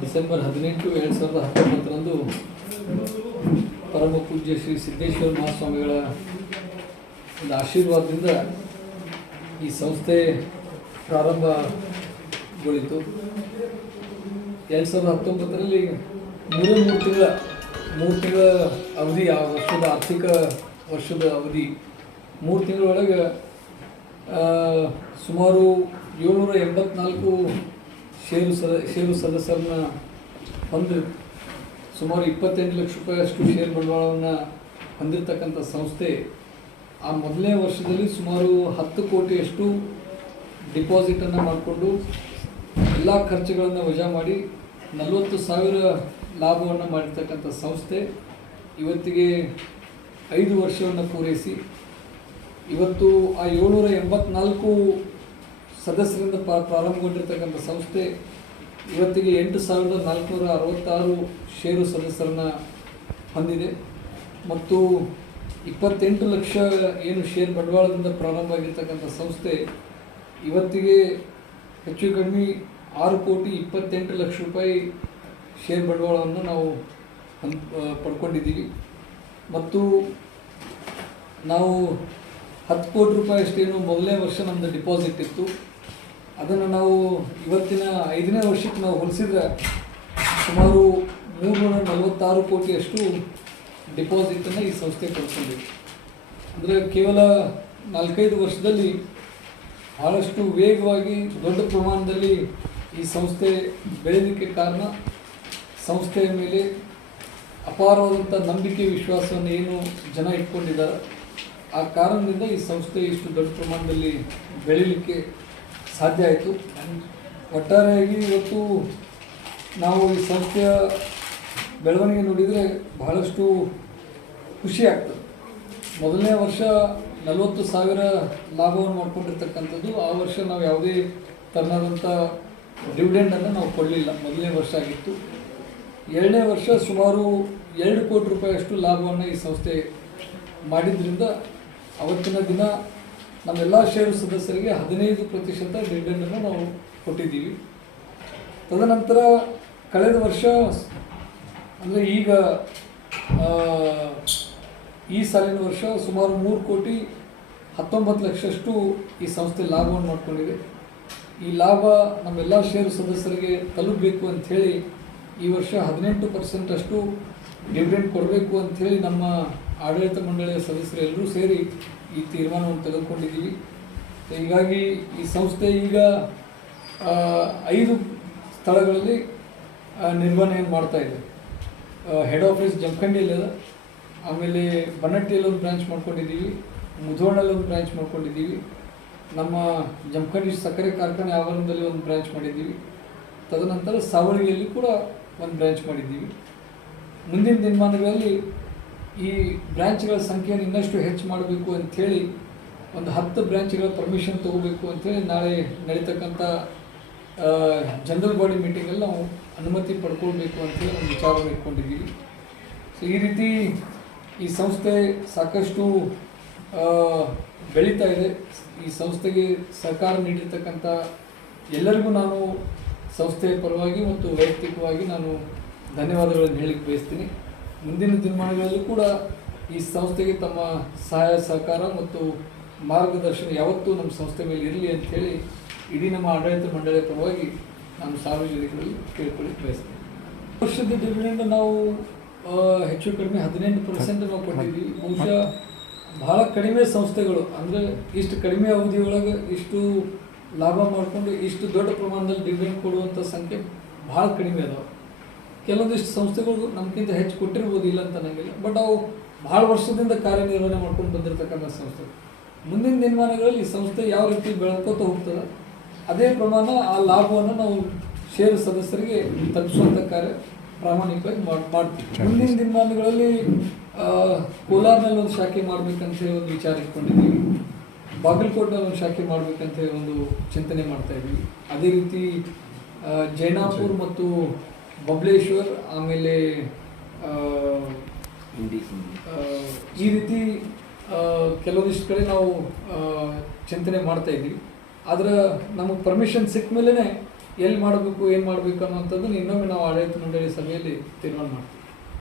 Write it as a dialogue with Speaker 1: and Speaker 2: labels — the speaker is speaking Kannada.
Speaker 1: ಡಿಸೆಂಬರ್ ಹದಿನೆಂಟು ಎರಡು ಸಾವಿರದ ಹತ್ತೊಂಬತ್ತರಂದು ಪರಮ ಪೂಜ್ಯ ಶ್ರೀ ಸಿದ್ದೇಶ್ವರ ಮಹಾಸ್ವಾಮಿಗಳ ಒಂದು ಆಶೀರ್ವಾದದಿಂದ ಈ ಸಂಸ್ಥೆ ಪ್ರಾರಂಭಗೊಳಿತು. ಎರಡು ಸಾವಿರದ ಹತ್ತೊಂಬತ್ತರಲ್ಲಿ ಮೂರು ಮೂರು ತಿಂಗಳ ಮೂರು ತಿಂಗಳ ಅವಧಿ, ಆ ವರ್ಷದ ಆರ್ಥಿಕ ವರ್ಷದ ಅವಧಿ. ಮೂರು ತಿಂಗಳೊಳಗೆ ಸುಮಾರು ಏಳ್ನೂರ ಎಂಬತ್ನಾಲ್ಕು ಷೇರು ಸದ ಷೇರು ಸದಸ್ಯರನ್ನ ಹೊಂದಿ ಸುಮಾರು ಇಪ್ಪತ್ತೆಂಟು ಲಕ್ಷ ರೂಪಾಯಿಯಷ್ಟು ಷೇರು ಬಂಡವಾಳವನ್ನು ಹೊಂದಿರತಕ್ಕಂಥ ಸಂಸ್ಥೆ ಆ ಮೊದಲನೇ ವರ್ಷದಲ್ಲಿ ಸುಮಾರು ಹತ್ತು ಕೋಟಿಯಷ್ಟು ಡಿಪಾಸಿಟನ್ನು ಮಾಡಿಕೊಂಡು ಎಲ್ಲ ಖರ್ಚುಗಳನ್ನು ವಜಾ ಮಾಡಿ ನಲವತ್ತು ಸಾವಿರ ಲಾಭವನ್ನು ಮಾಡಿರ್ತಕ್ಕಂಥ ಸಂಸ್ಥೆ. ಇವತ್ತಿಗೆ ಐದು ವರ್ಷವನ್ನು ಪೂರೈಸಿ. ಇವತ್ತು ಆ ಏಳ್ನೂರ ಎಂಬತ್ನಾಲ್ಕು ಸದಸ್ಯರಿಂದ ಪ್ರಾ ಪ್ರಾರಂಭಗೊಂಡಿರ್ತಕ್ಕಂಥ ಸಂಸ್ಥೆ ಇವತ್ತಿಗೆ ಎಂಟು ಸಾವಿರದ ನಾಲ್ಕುನೂರ ಅರವತ್ತಾರು ಷೇರು ಸದಸ್ಯರನ್ನ ಹೊಂದಿದೆ. ಮತ್ತು ಇಪ್ಪತ್ತೆಂಟು ಲಕ್ಷ ಏನು ಷೇರ್ ಬಂಡವಾಳದಿಂದ ಪ್ರಾರಂಭ ಆಗಿರ್ತಕ್ಕಂಥ ಸಂಸ್ಥೆ ಇವತ್ತಿಗೆ ಹೆಚ್ಚು ಕಡಿಮೆ ಆರು ಕೋಟಿ ಇಪ್ಪತ್ತೆಂಟು ಲಕ್ಷ ರೂಪಾಯಿ ಷೇರ್ ಬಂಡವಾಳವನ್ನು ನಾವು ಪಡ್ಕೊಂಡಿದ್ದೀವಿ. ಮತ್ತು ನಾವು ಹತ್ತು ಕೋಟಿ ರೂಪಾಯಿ ಅಷ್ಟೇನು ಮೊದಲನೇ ವರ್ಷ ನಮ್ಮದು ಡಿಪಾಸಿಟ್ ಇತ್ತು. ಅದನ್ನು ನಾವು ಇವತ್ತಿನ ಐದನೇ ವರ್ಷಕ್ಕೆ ನಾವು ಹೋಲಿಸಿದ್ರೆ ಸುಮಾರು ಮೂರುನೂರ ನಲವತ್ತಾರು ಕೋಟಿಯಷ್ಟು ಡಿಪಾಸಿಟನ್ನು ಈ ಸಂಸ್ಥೆ ಪಡ್ಕೊಂಡಿದೆ ಅಂದರೆ ಕೇವಲ ನಾಲ್ಕೈದು ವರ್ಷದಲ್ಲಿ ಭಾಳಷ್ಟು ವೇಗವಾಗಿ ದೊಡ್ಡ ಪ್ರಮಾಣದಲ್ಲಿ ಈ ಸಂಸ್ಥೆ ಬೆಳೆದಕ್ಕೆ ಕಾರಣ ಸಂಸ್ಥೆಯ ಮೇಲೆ ಅಪಾರವಾದಂಥ ನಂಬಿಕೆ ವಿಶ್ವಾಸವನ್ನು ಏನು ಜನ ಇಟ್ಕೊಂಡಿದ್ದಾರೆ. ಆ ಕಾರಣದಿಂದ ಈ ಸಂಸ್ಥೆ ಇಷ್ಟು ದೊಡ್ಡ ಪ್ರಮಾಣದಲ್ಲಿ ಬೆಳೀಲಿಕ್ಕೆ ಸಾಧ್ಯ ಆಯಿತು. ಒಟ್ಟಾರೆಯಾಗಿ ಇವತ್ತು ನಾವು ಈ ಸಂಸ್ಥೆಯ ಬೆಳವಣಿಗೆ ನೋಡಿದರೆ ಬಹಳಷ್ಟು ಖುಷಿ ಆಗ್ತದೆ. ಮೊದಲನೇ ವರ್ಷ ನಲವತ್ತು ಸಾವಿರ ಲಾಭವನ್ನು ಮಾಡಿಕೊಂಡಿರ್ತಕ್ಕಂಥದ್ದು, ಆ ವರ್ಷ ನಾವು ಯಾವುದೇ ತರನಾದಂಥ ಡಿವಿಡೆಂಡನ್ನು ನಾವು ಕೊಡಲಿಲ್ಲ. ಮೊದಲನೇ ವರ್ಷ ಆಗಿತ್ತು. ಎರಡನೇ ವರ್ಷ ಸುಮಾರು ಎರಡು ಕೋಟಿ ರೂಪಾಯಿಯಷ್ಟು ಲಾಭವನ್ನು ಈ ಸಂಸ್ಥೆ ಮಾಡಿದ್ರಿಂದ ಅವತ್ತಿನ ದಿನ ನಮ್ಮೆಲ್ಲ ಷೇರು ಸದಸ್ಯರಿಗೆ ಹದಿನೈದು ಪ್ರತಿಶತ ಡಿವಿಡೆಂಡನ್ನು ನಾವು ಕೊಟ್ಟಿದ್ದೀವಿ. ತದನಂತರ ಕಳೆದ ವರ್ಷ ಅಂದರೆ ಈಗ ಈ ಸಾಲಿನ ವರ್ಷ ಸುಮಾರು ಮೂರು ಕೋಟಿ ಹತ್ತೊಂಬತ್ತು ಲಕ್ಷಷ್ಟು ಈ ಸಂಸ್ಥೆ ಲಾಭವನ್ನು ಮಾಡ್ಕೊಂಡಿದೆ ಈ ಲಾಭ ನಮ್ಮೆಲ್ಲ ಷೇರು ಸದಸ್ಯರಿಗೆ ತಲುಪಬೇಕು ಅಂಥೇಳಿ ಈ ವರ್ಷ ಹದಿನೆಂಟು ಪರ್ಸೆಂಟಷ್ಟು ಡಿವಿಡೆಂಡ್ ಕೊಡಬೇಕು ಅಂಥೇಳಿ ನಮ್ಮ ಆಡಳಿತ ಮಂಡಳಿಯ ಸದಸ್ಯರೆಲ್ಲರೂ ಸೇರಿ ಈ ತೀರ್ಮಾನವನ್ನು ತೆಗೆದುಕೊಂಡಿದ್ದೀವಿ. ಹೀಗಾಗಿ ಈ ಸಂಸ್ಥೆ ಈಗ ಐದು ಸ್ಥಳಗಳಲ್ಲಿ ನಿರ್ವಹಣೆಯನ್ನು ಮಾಡ್ತಾ ಇದೆ. ಹೆಡ್ ಆಫೀಸ್ ಜಮಖಂಡಿಯಲ್ಲಿ ಆಮೇಲೆ ಬನ್ನಟ್ಟಿಯಲ್ಲಿ ಒಂದು ಬ್ರಾಂಚ್ ಮಾಡ್ಕೊಂಡಿದ್ದೀವಿ. ಮುಧೋಳಲ್ಲಿ ಒಂದು ಬ್ರಾಂಚ್ ಮಾಡ್ಕೊಂಡಿದ್ದೀವಿ. ನಮ್ಮ ಜಮಖಂಡಿ ಸಕ್ಕರೆ ಕಾರ್ಖಾನೆ ಆವರಣದಲ್ಲಿ ಒಂದು ಬ್ರಾಂಚ್ ಮಾಡಿದ್ದೀವಿ. ತದನಂತರ ಸಾವಳಿಯಲ್ಲಿ ಕೂಡ ಒಂದು ಬ್ರಾಂಚ್ ಮಾಡಿದ್ದೀವಿ. ಮುಂದಿನ ದಿನಮಾನಗಳಲ್ಲಿ ಈ ಬ್ರ್ಯಾಂಚ್ಗಳ ಸಂಖ್ಯೆಯನ್ನು ಇನ್ನಷ್ಟು ಹೆಚ್ಚು ಮಾಡಬೇಕು ಅಂಥೇಳಿ ಒಂದು ಹತ್ತು ಬ್ರ್ಯಾಂಚ್ಗಳ ಪರ್ಮಿಷನ್ ತಗೋಬೇಕು ಅಂಥೇಳಿ ನಾಳೆ ನಡೀತಕ್ಕಂಥ ಜನರಲ್ ಬಾಡಿ ಮೀಟಿಂಗಲ್ಲಿ ನಾವು ಅನುಮತಿ ಪಡ್ಕೊಳ್ಬೇಕು ಅಂತೇಳಿ ಒಂದು ವಿಚಾರವನ್ನು ಇಟ್ಕೊಂಡಿದ್ದೀವಿ. ಸೊ ಈ ರೀತಿ ಈ ಸಂಸ್ಥೆ ಸಾಕಷ್ಟು ಬೆಳೀತಾ ಇದೆ. ಈ ಸಂಸ್ಥೆಗೆ ಸರ್ಕಾರ ನೀಡಿರ್ತಕ್ಕಂಥ ಎಲ್ಲರಿಗೂ ನಾನು ಸಂಸ್ಥೆಯ ಪರವಾಗಿ ಮತ್ತು ವೈಯಕ್ತಿಕವಾಗಿ ನಾನು ಧನ್ಯವಾದಗಳನ್ನು ಹೇಳಿಕ್ಕೆ ಬಯಸ್ತೀನಿ. ಮುಂದಿನ ದಿನಮಾನಗಳಲ್ಲಿ ಕೂಡ ಈ ಸಂಸ್ಥೆಗೆ ತಮ್ಮ ಸಹಾಯ, ಸಹಕಾರ ಮತ್ತು ಮಾರ್ಗದರ್ಶನ ಯಾವತ್ತೂ ನಮ್ಮ ಸಂಸ್ಥೆ ಮೇಲೆ ಇರಲಿ ಅಂಥೇಳಿ ಇಡೀ ನಮ್ಮ ಆಡಳಿತ ಮಂಡಳಿಯ ಪರವಾಗಿ ನಾನು ಸಾರ್ವಜನಿಕರಲ್ಲಿ ಕೇಳ್ಕೊಳ್ಳಿಕ್ಕೆ ಬಯಸ್ತೇನೆ. ವರ್ಷದ ಡಿವಿಡೆಂಡ್ ನಾವು ಹೆಚ್ಚು ಕಡಿಮೆ ಹದಿನೆಂಟು ಪರ್ಸೆಂಟ್ ನಾವು ಕೊಟ್ಟಿದ್ವಿ ಬಹುಶಃ ಬಹಳ ಕಡಿಮೆ ಸಂಸ್ಥೆಗಳು, ಅಂದರೆ ಇಷ್ಟು ಕಡಿಮೆ ಅವಧಿಯೊಳಗೆ ಇಷ್ಟು ಲಾಭ ಮಾಡಿಕೊಂಡು ಇಷ್ಟು ದೊಡ್ಡ ಪ್ರಮಾಣದಲ್ಲಿ ಡಿವಿಡೆಂಡ್ ಕೊಡುವಂಥ ಸಂಖ್ಯೆ ಭಾಳ ಕಡಿಮೆ ಅದಾವೆ. ಕೆಲವೊಂದಿಷ್ಟು ಸಂಸ್ಥೆಗಳು ನಮಗಿಂತ ಹೆಚ್ಚು ಕೊಟ್ಟಿರ್ಬೋದು ಇಲ್ಲ ಅಂತ ನನಗಿಲ್ಲ ಬಟ್ ಅವು ಭಾಳ ವರ್ಷದಿಂದ ಕಾರ್ಯನಿರ್ವಹಣೆ ಮಾಡ್ಕೊಂಡು ಬಂದಿರತಕ್ಕಂಥ ಸಂಸ್ಥೆ ಮುಂದಿನ ದಿನಮಾನಗಳಲ್ಲಿ ಈ ಸಂಸ್ಥೆ ಯಾವ ರೀತಿ ಬೆಳ್ಕೋತ ಹೋಗ್ತದೆ ಅದೇ ಪ್ರಮಾಣ ಆ ಲಾಭವನ್ನು ನಾವು ಷೇರು ಸದಸ್ಯರಿಗೆ ತಲುಪಿಸುವಂಥ ಕಾರ್ಯ ಪ್ರಾಮಾಣಿಕವಾಗಿ ಮಾಡ್- ಮಾಡ್ತೀವಿ. ಮುಂದಿನ ದಿನಮಾನಗಳಲ್ಲಿ ಕೋಲಾರ್ನಲ್ಲಿ ಒಂದು ಶಾಖೆ ಮಾಡಬೇಕಂತ ಹೇಳಿ ಒಂದು ವಿಚಾರ ಇಟ್ಕೊಂಡಿದ್ದೀವಿ. ಬಾಗಲಕೋಟ್ನಲ್ಲಿ ಒಂದು ಶಾಖೆ ಮಾಡಬೇಕಂತ ಹೇಳಿ ಒಂದು ಚಿಂತನೆ ಮಾಡ್ತಾ ಇದ್ದೀವಿ. ಅದೇ ರೀತಿ ಜೈನಾಪುರ್ ಮತ್ತು ಬಬಲೇಶ್ವರ್, ಆಮೇಲೆ ಈ ರೀತಿ ಕೆಲವೊಂದಿಷ್ಟು ಕಡೆ ನಾವು ಚಿಂತನೆ ಮಾಡ್ತಾ ಇದ್ದೀವಿ. ಆದ್ರೆ ನಮಗೆ ಪರ್ಮಿಷನ್ ಸಿಕ್ಕ ಮೇಲೇ ಎಲ್ಲಿ ಮಾಡಬೇಕು, ಏನು ಮಾಡಬೇಕು ಅನ್ನೋಂಥದ್ದನ್ನು ಇನ್ನೊಮ್ಮೆ ನಾವು ಆಡಳಿತ ಮಂಡಳಿ ಸಭೆಯಲ್ಲಿ ತೀರ್ಮಾನ ಮಾಡ್ತೀವಿ.